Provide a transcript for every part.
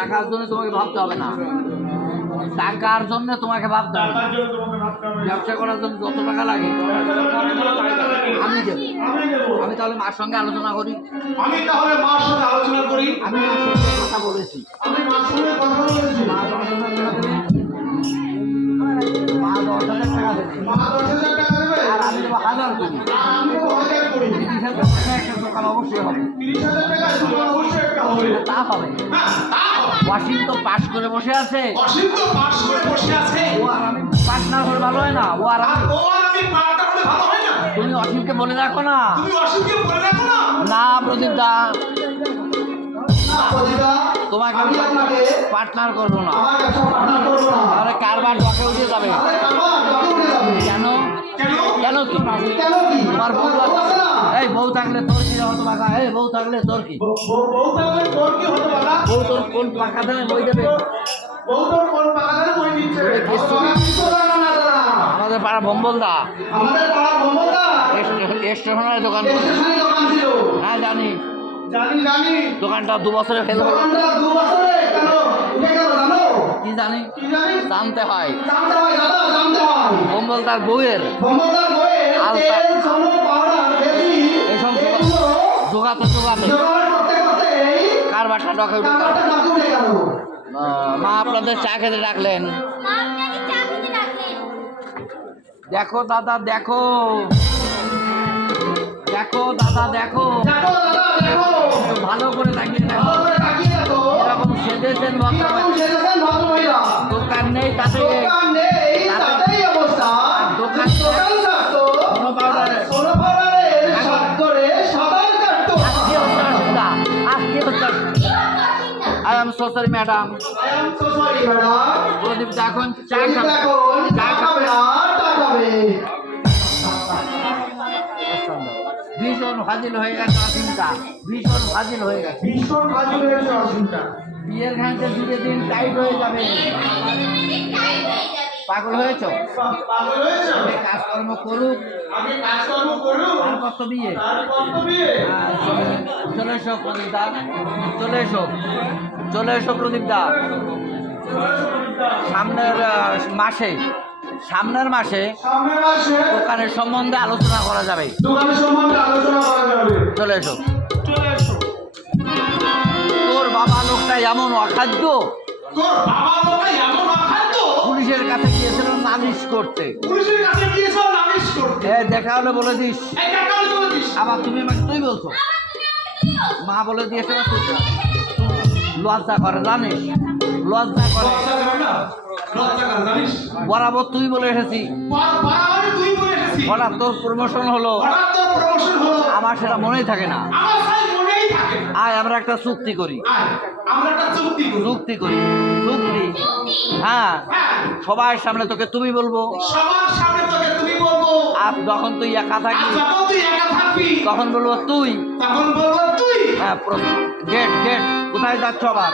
টাকার জন্য তোমাকে ভাবতে হবে না, টাকার জন্য তোমাকে ভাবতে হবে। ব্যবসা করার জন্য যত টাকা লাগে আমি দেবো। আমি তাহলে মার সঙ্গে আলোচনা করি। আমি তাহলে মার সঙ্গে আলোচনা করি। আমি মার সঙ্গে কথা বলেছি। আমি মার সঙ্গে কথা বলেছি। মা 10,000 টাকা দেবে। মা 10,000 টাকা দেবে। আর আমি দেবো 1000 করি। আমি দেবো 1000 করি। 30,000 টাকা একটা দোকান অবশ্যই হবে। 30,000 টাকা দোকান অবশ্যই একটা হবে। তা হবে। হ্যাঁ, তা হবে। ওয়াসিম তো পাস করে বসে আছে। অসীম তো পাস করে বসে আছে। ও আর আমি পার্টনার হলে ভালো হয় না? ও আর আর আমি। ও আর আমি পার্টনার হলে ভালো হয় না? তুমি অসীমকে বলে রাখো না। তুমি অসীমকে বলে রাখো না। না প্রদীপ দা, প্রদীপদা, তোমাকে আমি আপনাকে পার্টনার করবো না। আমার ব্যবসা পার্টনার করব না। তাহলে কারবার ডকে উঠে যাবে। তাহলে আমার ডকে উঠে যাবে। কেন? কেন? কেন কি? কেন কি? তোমার বউ আছে না? এই বউ থাকলে তোর কি হতো বাবা? এই বউ থাকলে তোর কি? বউ তাহলে তোর কি হতো বাবা? বউ তোর কোন পাখা দেবে বই দেবে? বউ তোর কোন পাকাদারে বই দিচ্ছে? ওরে কিছু না। কিছু জানা না জানা। আমাদের পাড়া ভম্বলদা আমাদের পাড়া ভ্রমণদা স্টেশনের দোকান। স্টেশনারি দোকান ছিল। হ্যাঁ জানি। জানি। দোকানটা 2 বছরে ফেল হলো। দোকানটা 2 বছরে কেন উঠে গেল জানো? কি জানি? কি জানি? জানতে হয়। জানতে হয় দাদা, জানতে হয়। ভম্বলদার বউয়ের ভ্রমণদার বইয়ে আলতা। তেল, সোনো, পাউডার, বেশি এসব এগুলো জোগাতে জোগাড় করতে করতে এই কারবারটা ডকে উঠে গেল। কারবারটা নাকি উঠে গেল। মা আপনাদের চা খেতে ডাকলেন। দেখো দাদা দেখো, দেখো দাদা দেখো, দেখো দাদা দেখো, ভালো করে তাকিয়ে দেখো। ভালো করে তাকিয়ে দেখো। এরকম সেজেছেন কিরকম সেজেছেন ভদ্রমহিলা। দোকান নেই তাতে দোকান নেই, তাতেই অবস্থা। দোকান দোকান থাকতো, সোনো পাউডারে। সোনো পাউডারের স্বাদ করে সাঁতার কাটতো। আজকে হচ্ছে অসুবিধা, আজকে হচ্ছে I am so sorry madam. I am so sorry, madam. প্রদীপ দা এখন চা প্রদীপ খাবে। এখন চা খাবে না, চা খাবে। ভীষণ ফাজিল হয়ে গেছে অসীমটা, ভীষণ ফাজিল হয়ে গেছে। ভীষণ ফাজিল হয়েছে অসীমটা। বিয়ের ঘাটে ধীরে দিন টাইট হয়ে যাবে। পাগল হয়েছ? পাগল হয়েছে? আগে কাজকর্ম করুক, আগে কাজকর্ম করুন, তারপর তো বিয়ে। তারপর তো বিয়ে। চলে এসো প্রদীপ দা, চলে এসো, চলে এসো প্রদীপ দা। সামনের মাসে, সামনের মাসে সামনের মাসে দোকানের সম্বন্ধে আলোচনা করা যাবে। দোকানের সম্বন্ধে আলোচনা করা যাবে। চলে এসো। চলে এসো। তোর বাবা লোকটা এমন অখাদ্য, তোর বাবা লোকটা এমন অখাদ্য, পুলিশের কাছে গিয়েছিল নালিশ করতে। পুলিশের কাছে গিয়েছিল নালিশ করতে। দেখা হলে বলে দিস। এই টাকাও বলে দিস। আবার তুমি আমাকে তুই বলছো, মা বলে দিয়েছে না তুই। লজ্জা করে জানিস, লজ্জা করে। লজ্জা করে না? লজ্জা করে জানিস? বরাবর তুই বলে এসেছি, বারবার তুই বলে এসেছিস। হঠাৎ তোর প্রমোশন হলো, হঠাৎ তোর প্রমোশন হলো। আমার সেটা মনেই থাকে না। আমার সাই মনেই থাকে না। আয় আমরা একটা চুক্তি করি, আয়, আমরা একটা চুক্তি করি। চুক্তি করি, চুক্তি। হ্যাঁ, হ্যাঁ, সবার সামনে তোকে তুমি বলবো, সবার সামনে তোকে তুমি বলবো। আর যখন তুই একা আর থাকবি যখন তুই একা থাকবি তখন বলবো তুই। তখন বলবো তুই। হ্যাঁ, গেট গেট কোথায় যাচ্ছ আবার?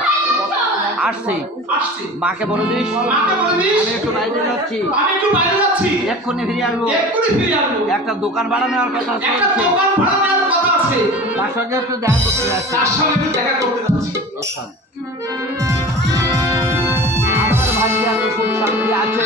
আসছি। আসছি। মাকে বলে দিস মাকে বলে দিস আমি একটু বাইরে যাচ্ছি, আমি একটু বাইরে যাচ্ছি, এক্ষুনি ফিরে আসবো। এক্ষুনি ফিরে আসবো। একটা দোকান ভাড়া নেওয়ার কথা একটা চলছে, দোকান ভাড়া নেওয়ার কথা আছে, তার সঙ্গে একটু দেখা করতে যাচ্ছি। তার সঙ্গে একটু দেখা করতে যাচ্ছি। আমার ভাগ্যে এত সুখ শান্তি আছে,